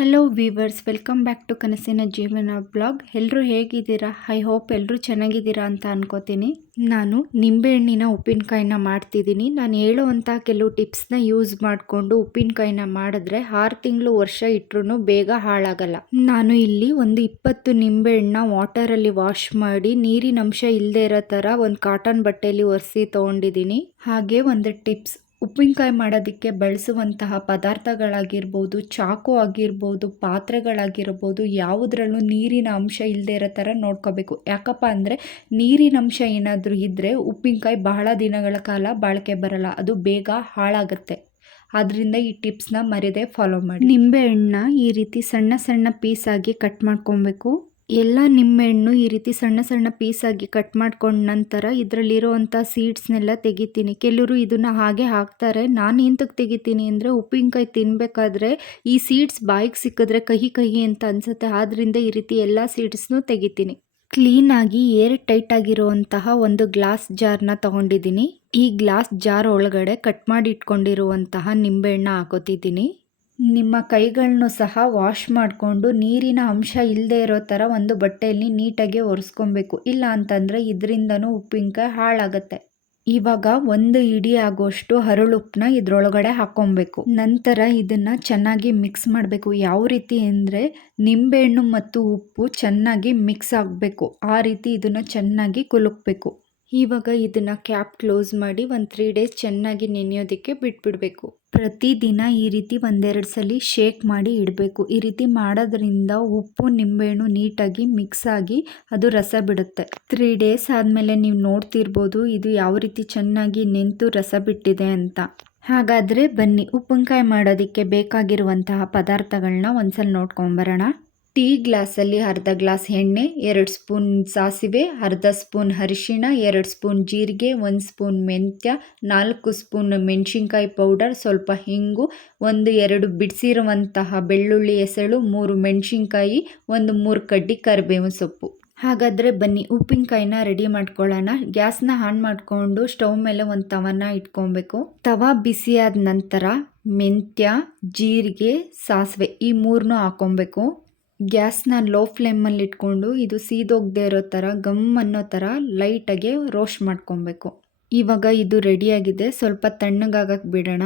Hello viewers, welcome back to ಕನಸಿನ ಜೀವನ blog. ಎಲ್ಲರೂ ಹೇಗಿದ್ದೀರಾ? ಐ ಹೋಪ್ ಎಲ್ಲರೂ ಚೆನ್ನಾಗಿದ್ದೀರಾ ಅಂತ ಅನ್ಕೋತೀನಿ. ನಾನು ನಿಂಬೆಹಣ್ಣಿನ ಉಪ್ಪಿನಕಾಯಿನ ಮಾಡ್ತಿದ್ದೀನಿ. ನಾನು ಹೇಳುವಂಥ ಕೆಲವು ಟಿಪ್ಸ್ನ ಯೂಸ್ ಮಾಡಿಕೊಂಡು ಉಪ್ಪಿನಕಾಯಿನ ಮಾಡಿದ್ರೆ 6 ತಿಂಗಳು ವರ್ಷ ಇಟ್ಟರು ಬೇಗ ಹಾಳಾಗಲ್ಲ. ನಾನು ಇಲ್ಲಿ ಒಂದು 20 ನಿಂಬೆಹಣ್ಣನ್ನ ವಾಟರಲ್ಲಿ ವಾಶ್ ಮಾಡಿ ನೀರಿನ ಅಂಶ ಇಲ್ಲದೆ ಇರೋ ಥರ ಒಂದು ಕಾಟನ್ ಬಟ್ಟೆಯಲ್ಲಿ ಒರೆಸಿ ತೊಗೊಂಡಿದ್ದೀನಿ. ಹಾಗೆ ಒಂದು ಟಿಪ್ಸ್, ಉಪ್ಪಿನಕಾಯಿ ಮಾಡೋದಕ್ಕೆ ಬಳಸುವಂತಹ ಪದಾರ್ಥಗಳಾಗಿರ್ಬೋದು, ಚಾಕು ಆಗಿರ್ಬೋದು, ಪಾತ್ರೆಗಳಾಗಿರ್ಬೋದು, ಯಾವುದ್ರಲ್ಲೂ ನೀರಿನ ಅಂಶ ಇಲ್ಲದೆ ಇರೋ ಥರ ನೋಡ್ಕೋಬೇಕು. ಯಾಕಪ್ಪ ಅಂದರೆ ನೀರಿನ ಅಂಶ ಏನಾದರೂ ಇದ್ದರೆ ಉಪ್ಪಿನಕಾಯಿ ಬಹಳ ದಿನಗಳ ಕಾಲ ಬಾಳಿಕೆ ಬರಲ್ಲ, ಅದು ಬೇಗ ಹಾಳಾಗುತ್ತೆ. ಆದ್ದರಿಂದ ಈ ಟಿಪ್ಸ್ನ ಮರೆಯದೆ ಫಾಲೋ ಮಾಡಿ. ನಿಂಬೆಹಣ್ಣನ್ನ ಈ ರೀತಿ ಸಣ್ಣ ಸಣ್ಣ ಪೀಸಾಗಿ ಕಟ್ ಮಾಡ್ಕೊಬೇಕು. ಎಲ್ಲ ನಿಂಬೆಹಣ್ಣು ಈ ರೀತಿ ಸಣ್ಣ ಸಣ್ಣ ಪೀಸಾಗಿ ಕಟ್ ಮಾಡ್ಕೊಂಡ ನಂತರ ಇದರಲ್ಲಿರೋವಂಥ ಸೀಡ್ಸ್ನೆಲ್ಲ ತೆಗಿತೀನಿ. ಕೆಲವರು ಇದನ್ನು ಹಾಗೆ ಹಾಕ್ತಾರೆ. ನಾನು ಎಂತಕ್ಕೆ ತೆಗಿತೀನಿ ಅಂದರೆ ಉಪ್ಪಿನಕಾಯಿ ತಿನ್ನಬೇಕಾದ್ರೆ ಈ ಸೀಡ್ಸ್ ಬಾಯಿಗೆ ಸಿಕ್ಕಿದ್ರೆ ಕಹಿ ಕಹಿ ಅಂತ ಅನಿಸುತ್ತೆ. ಆದ್ದರಿಂದ ಈ ರೀತಿ ಎಲ್ಲ ಸೀಡ್ಸ್ನೂ ತೆಗಿತೀನಿ. ಕ್ಲೀನಾಗಿ ಏರ್ ಟೈಟ್ ಆಗಿರುವಂತಹ ಒಂದು ಗ್ಲಾಸ್ ಜಾರ್ನ ತೊಗೊಂಡಿದ್ದೀನಿ. ಈ ಗ್ಲಾಸ್ ಜಾರ್ ಒಳಗಡೆ ಕಟ್ ಮಾಡಿ ಇಟ್ಕೊಂಡಿರುವಂತಹ ನಿಂಬೆಹಣ್ಣ ಹಾಕೋತಿದ್ದೀನಿ. ನಿಮ್ಮ ಕೈಗಳನ್ನು ಸಹ ವಾಶ್ ಮಾಡಿಕೊಂಡು ನೀರಿನ ಅಂಶ ಇಲ್ಲದೆ ಇರೋ ಥರ ಒಂದು ಬಟ್ಟೆಯಲ್ಲಿ ನೀಟಾಗಿ ಒರೆಸ್ಕೊಬೇಕು. ಇಲ್ಲ ಅಂತಂದರೆ ಇದರಿಂದನೂ ಉಪ್ಪಿನಕಾಯಿ ಹಾಳಾಗುತ್ತೆ. ಇವಾಗ 1 ಇಡಿ ಆಗೋಷ್ಟು ಹರಳುಪ್ಪನ್ನ ಇದರೊಳಗಡೆ ಹಾಕ್ಕೊಬೇಕು. ನಂತರ ಇದನ್ನು ಚೆನ್ನಾಗಿ ಮಿಕ್ಸ್ ಮಾಡಬೇಕು. ಯಾವ ರೀತಿ ಅಂದರೆ ನಿಂಬೆಹಣ್ಣು ಮತ್ತು ಉಪ್ಪು ಚೆನ್ನಾಗಿ ಮಿಕ್ಸ್ ಆಗಬೇಕು. ಆ ರೀತಿ ಇದನ್ನು ಚೆನ್ನಾಗಿ ಕುಲುಕಬೇಕು. ಇವಾಗ ಇದನ್ನು ಕ್ಯಾಪ್ ಕ್ಲೋಸ್ ಮಾಡಿ ಒಂದು 3 ಡೇಸ್ ಚೆನ್ನಾಗಿ ನೆನೆಯೋದಕ್ಕೆ ಬಿಟ್ಬಿಡಬೇಕು. ಪ್ರತಿದಿನ ಈ ರೀತಿ 1-2 ಸಲ ಶೇಕ್ ಮಾಡಿ ಇಡಬೇಕು. ಈ ರೀತಿ ಮಾಡೋದ್ರಿಂದ ಉಪ್ಪು ನಿಂಬೆಹಣ್ಣು ನೀಟಾಗಿ ಮಿಕ್ಸ್ ಆಗಿ ಅದು ರಸ ಬಿಡುತ್ತೆ. 3 ಡೇಸ್ ಆದಮೇಲೆ ನೀವು ನೋಡ್ತಿರ್ಬೋದು ಇದು ಯಾವ ರೀತಿ ಚೆನ್ನಾಗಿ ನೆಂತು ರಸ ಬಿಟ್ಟಿದೆ ಅಂತ. ಹಾಗಾದರೆ ಬನ್ನಿ ಉಪ್ಪಿನಕಾಯಿ ಮಾಡೋದಕ್ಕೆ ಬೇಕಾಗಿರುವಂತಹ ಪದಾರ್ಥಗಳನ್ನ ಒಂದ್ಸಲ ನೋಡ್ಕೊಂಬರೋಣ. ಟೀ ಗ್ಲಾಸಲ್ಲಿ ಅರ್ಧ ಗ್ಲಾಸ್ ಎಣ್ಣೆ, 2 ಸ್ಪೂನ್ ಸಾಸಿವೆ, ಅರ್ಧ ಸ್ಪೂನ್ ಅರಿಶಿಣ, 2 ಸ್ಪೂನ್ ಜೀರಿಗೆ, 1 ಸ್ಪೂನ್ ಮೆಂತ್ಯ, 4 ಸ್ಪೂನ್ ಮೆಣಸಿನ್ಕಾಯಿ ಪೌಡರ್, ಸ್ವಲ್ಪ ಹಿಂಗು, 1-2 ಬಿಡಿಸಿರುವಂತಹ ಬೆಳ್ಳುಳ್ಳಿ ಎಸಳು, 3 ಮೆಣಸಿನ್ಕಾಯಿ, 3 ಕಡ್ಡಿ ಕರಿಬೇವಿನ ಸೊಪ್ಪು. ಹಾಗಾದರೆ ಬನ್ನಿ ಉಪ್ಪಿನಕಾಯಿನ ರೆಡಿ ಮಾಡ್ಕೊಳ್ಳೋಣ. ಗ್ಯಾಸ್ನ ಆನ್ ಮಾಡಿಕೊಂಡು ಸ್ಟವ್ ಮೇಲೆ ಒಂದು ತವನ ಇಟ್ಕೊಬೇಕು. ತವ ಬಿಸಿಯಾದ ನಂತರ ಮೆಂತ್ಯ, ಜೀರಿಗೆ, ಸಾಸಿವೆ ಈ 3ನೂ ಹಾಕ್ಕೊಬೇಕು. ಗ್ಯಾಸ್ನ ಲೋ ಫ್ಲೇಮಲ್ಲಿ ಇಟ್ಕೊಂಡು ಇದು ಸೀದೋಗದೆ ಇರೋ ಥರ ಗಮ್ ಅನ್ನೋ ಥರ ಲೈಟಾಗಿ ರೋಸ್ಟ್ ಮಾಡ್ಕೊಬೇಕು. ಇವಾಗ ಇದು ರೆಡಿಯಾಗಿದೆ. ಸ್ವಲ್ಪ ತಣ್ಣಗಾಗಕ್ಕೆ ಬಿಡೋಣ.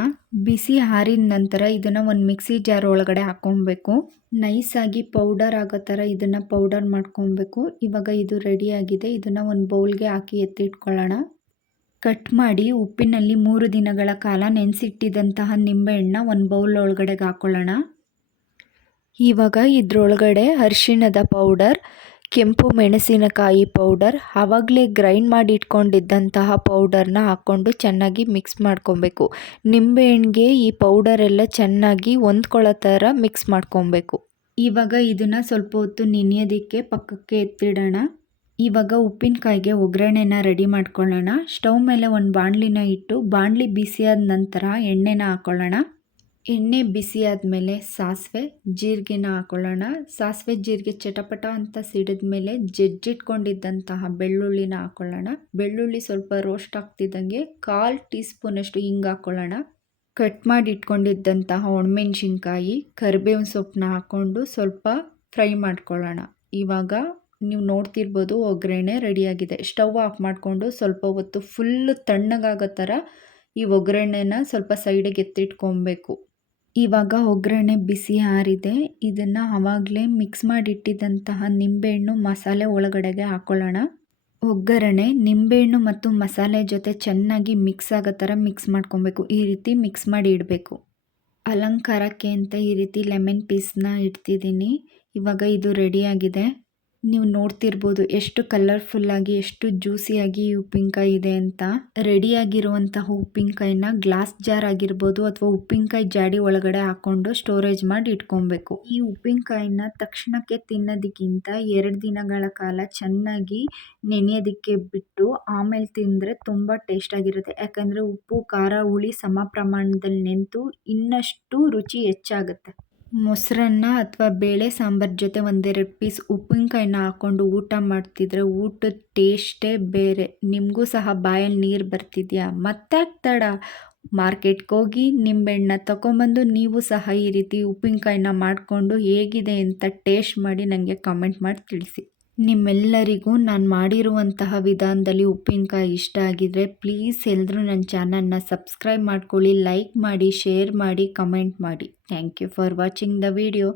ಬಿಸಿ ಆರಿದ ನಂತರ ಇದನ್ನು ಒಂದು ಮಿಕ್ಸಿ ಜಾರ್ ಒಳಗಡೆ ಹಾಕ್ಕೊಬೇಕು. ನೈಸಾಗಿ ಪೌಡರ್ ಆಗೋ ಥರ ಇದನ್ನು ಪೌಡರ್ ಮಾಡ್ಕೊಬೇಕು. ಇವಾಗ ಇದು ರೆಡಿಯಾಗಿದೆ. ಇದನ್ನು ಒಂದು ಬೌಲ್ಗೆ ಹಾಕಿ ಎತ್ತಿಟ್ಕೊಳ್ಳೋಣ. ಕಟ್ ಮಾಡಿ ಉಪ್ಪಿನಲ್ಲಿ 3 ದಿನಗಳ ಕಾಲ ನೆನೆಸಿಟ್ಟಿದ್ದಂತಹ ನಿಂಬೆಹಣ್ಣನ್ನ ಒಂದು ಬೌಲ್ ಒಳಗಡೆಗೆ ಹಾಕ್ಕೊಳ್ಳೋಣ. ಇವಾಗ ಇದರೊಳಗಡೆ ಅರಿಶಿಣದ ಪೌಡರ್, ಕೆಂಪು ಮೆಣಸಿನಕಾಯಿ ಪೌಡರ್, ಆವಾಗಲೇ ಗ್ರೈಂಡ್ ಮಾಡಿ ಇಟ್ಕೊಂಡಿದ್ದಂತಹ ಪೌಡರ್ನ ಹಾಕ್ಕೊಂಡು ಚೆನ್ನಾಗಿ ಮಿಕ್ಸ್ ಮಾಡ್ಕೊಬೇಕು. ನಿಂಬೆಹಣ್ಣಿಗೆ ಈ ಪೌಡರೆಲ್ಲ ಚೆನ್ನಾಗಿ ಹೊಂದ್ಕೊಳ್ಳೋ ಥರ ಮಿಕ್ಸ್ ಮಾಡ್ಕೊಬೇಕು. ಇವಾಗ ಇದನ್ನು ಸ್ವಲ್ಪ ಹೊತ್ತು ನೆನೆಯೋದಕ್ಕೆ ಪಕ್ಕಕ್ಕೆ ಎತ್ತಿಡೋಣ. ಇವಾಗ ಉಪ್ಪಿನಕಾಯಿಗೆ ಒಗ್ಗರಣೆನ ರೆಡಿ ಮಾಡ್ಕೊಳ್ಳೋಣ. ಸ್ಟವ್ ಮೇಲೆ ಒಂದು ಬಾಣಲಿನ ಇಟ್ಟು ಬಾಣಲಿ ಬಿಸಿಯಾದ ನಂತರ ಎಣ್ಣೆನ ಹಾಕ್ಕೊಳ್ಳೋಣ. ಎಣ್ಣೆ ಬಿಸಿ ಆದಮೇಲೆ ಸಾಸಿವೆ ಜೀರಿಗೆನ ಹಾಕ್ಕೊಳ್ಳೋಣ. ಸಾಸಿವೆ ಜೀರಿಗೆ ಚಟಪಟ ಅಂತ ಸಿಡಿದ ಮೇಲೆ ಜಜ್ಜಿಟ್ಕೊಂಡಿದ್ದಂತಹ ಬೆಳ್ಳುಳ್ಳಿನ ಹಾಕ್ಕೊಳ್ಳೋಣ. ಬೆಳ್ಳುಳ್ಳಿ ಸ್ವಲ್ಪ ರೋಸ್ಟ್ ಆಗ್ತಿದ್ದಂಗೆ 1/4 ಟೀ ಸ್ಪೂನಷ್ಟು ಹಿಂಗೆ ಹಾಕ್ಕೊಳ್ಳೋಣ. ಕಟ್ ಮಾಡಿ ಇಟ್ಕೊಂಡಿದ್ದಂತಹ ಒಣಮೆಣ್ಸಿನ್ಕಾಯಿ, ಕರಿಬೇವಿನ ಸೊಪ್ಪನ್ನ ಹಾಕ್ಕೊಂಡು ಸ್ವಲ್ಪ ಫ್ರೈ ಮಾಡ್ಕೊಳ್ಳೋಣ. ಇವಾಗ ನೀವು ನೋಡ್ತಿರ್ಬೋದು ಒಗ್ಗರಣೆ ರೆಡಿಯಾಗಿದೆ. ಸ್ಟವ್ ಆಫ್ ಮಾಡಿಕೊಂಡು ಸ್ವಲ್ಪ ಹೊತ್ತು ಫುಲ್ಲು ತಣ್ಣಗಾಗೋ ಥರ ಈ ಒಗ್ಗರಣೆನ ಸ್ವಲ್ಪ ಸೈಡಿಗೆ ಎತ್ತಿಟ್ಕೊಬೇಕು. ಇವಾಗ ಒಗ್ಗರಣೆ ಬಿಸಿ ಆರಿದೆ. ಇದನ್ನು ಆವಾಗಲೇ ಮಿಕ್ಸ್ ಮಾಡಿಟ್ಟಿದ್ದಂತಹ ನಿಂಬೆಹಣ್ಣು ಮಸಾಲೆ ಒಳಗಡೆಗೆ ಹಾಕ್ಕೊಳ್ಳೋಣ. ಒಗ್ಗರಣೆ ನಿಂಬೆಹಣ್ಣು ಮತ್ತು ಮಸಾಲೆ ಜೊತೆ ಚೆನ್ನಾಗಿ ಮಿಕ್ಸ್ ಆಗೋ ಥರ ಮಿಕ್ಸ್ ಮಾಡ್ಕೊಬೇಕು. ಈ ರೀತಿ ಮಿಕ್ಸ್ ಮಾಡಿ ಇಡಬೇಕು. ಅಲಂಕಾರಕ್ಕೆ ಅಂತ ಈ ರೀತಿ ಲೆಮನ್ ಪೀಸ್ನ ಇಡ್ತಿದ್ದೀನಿ. ಇವಾಗ ಇದು ರೆಡಿಯಾಗಿದೆ. ನೀವು ನೋಡ್ತಿರ್ಬೋದು ಎಷ್ಟು ಕಲರ್ಫುಲ್ಲಾಗಿ ಎಷ್ಟು ಜ್ಯೂಸಿಯಾಗಿ ಈ ಉಪ್ಪಿನಕಾಯಿ ಇದೆ ಅಂತ. ರೆಡಿಯಾಗಿರುವಂತಹ ಉಪ್ಪಿನಕಾಯಿನ ಗ್ಲಾಸ್ ಜಾರ್ ಆಗಿರ್ಬೋದು ಅಥವಾ ಉಪ್ಪಿನಕಾಯಿ ಜಾಡಿ ಒಳಗಡೆ ಹಾಕ್ಕೊಂಡು ಸ್ಟೋರೇಜ್ ಮಾಡಿ ಇಟ್ಕೊಬೇಕು. ಈ ಉಪ್ಪಿನಕಾಯಿನ ತಕ್ಷಣಕ್ಕೆ ತಿನ್ನೋದಕ್ಕಿಂತ 2 ದಿನಗಳ ಕಾಲ ಚೆನ್ನಾಗಿ ನೆನೆಯೋದಕ್ಕೆ ಬಿಟ್ಟು ಆಮೇಲೆ ತಿಂದರೆ ತುಂಬ ಟೇಸ್ಟ್ ಆಗಿರುತ್ತೆ. ಯಾಕಂದರೆ ಉಪ್ಪು ಖಾರ ಹುಳಿ ಸಮ ಪ್ರಮಾಣದಲ್ಲಿ ನೆಂತು ಇನ್ನಷ್ಟು ರುಚಿ ಹೆಚ್ಚಾಗುತ್ತೆ. ಮೊಸರನ್ನ ಅಥವಾ ಬೇಳೆ ಸಾಂಬಾರು ಜೊತೆ 1-2 ಪೀಸ್ ಉಪ್ಪಿನಕಾಯಿನ ಹಾಕ್ಕೊಂಡು ಊಟ ಮಾಡ್ತಿದ್ರೆ ಊಟದ ಟೇಸ್ಟೇ ಬೇರೆ. ನಿಮಗೂ ಸಹ ಬಾಯಲ್ಲಿ ನೀರು ಬರ್ತಿದೆಯಾ? ಮತ್ತೆ ತಡ ಮಾರ್ಕೆಟ್ಗೆ ಹೋಗಿ ನಿಂಬೆಹಣ್ಣನ್ನ ತಗೊಂಬಂದು ನೀವು ಸಹ ಈ ರೀತಿ ಉಪ್ಪಿನಕಾಯಿನ ಮಾಡಿಕೊಂಡು ಹೇಗಿದೆ ಅಂತ ಟೇಸ್ಟ್ ಮಾಡಿ ನನಗೆ ಕಮೆಂಟ್ ಮಾಡಿ ತಿಳಿಸಿ. ನಿಮ್ಮೆಲ್ಲರಿಗೂ ನಾನು ಮಾಡಿರುವಂತಹ ವಿಧಾನದಲ್ಲಿ ಉಪ್ಪಿನಕಾಯಿ ಇಷ್ಟ ಆಗಿದ್ರೆ ಪ್ಲೀಸ್ ಎಲ್ಲರೂ ನನ್ನ ಚಾನಲ್ನ ಸಬ್ಸ್ಕ್ರೈಬ್ ಮಾಡ್ಕೊಳ್ಳಿ, ಲೈಕ್ ಮಾಡಿ, ಶೇರ್ ಮಾಡಿ, ಕಮೆಂಟ್ ಮಾಡಿ. Thank you for watching the video.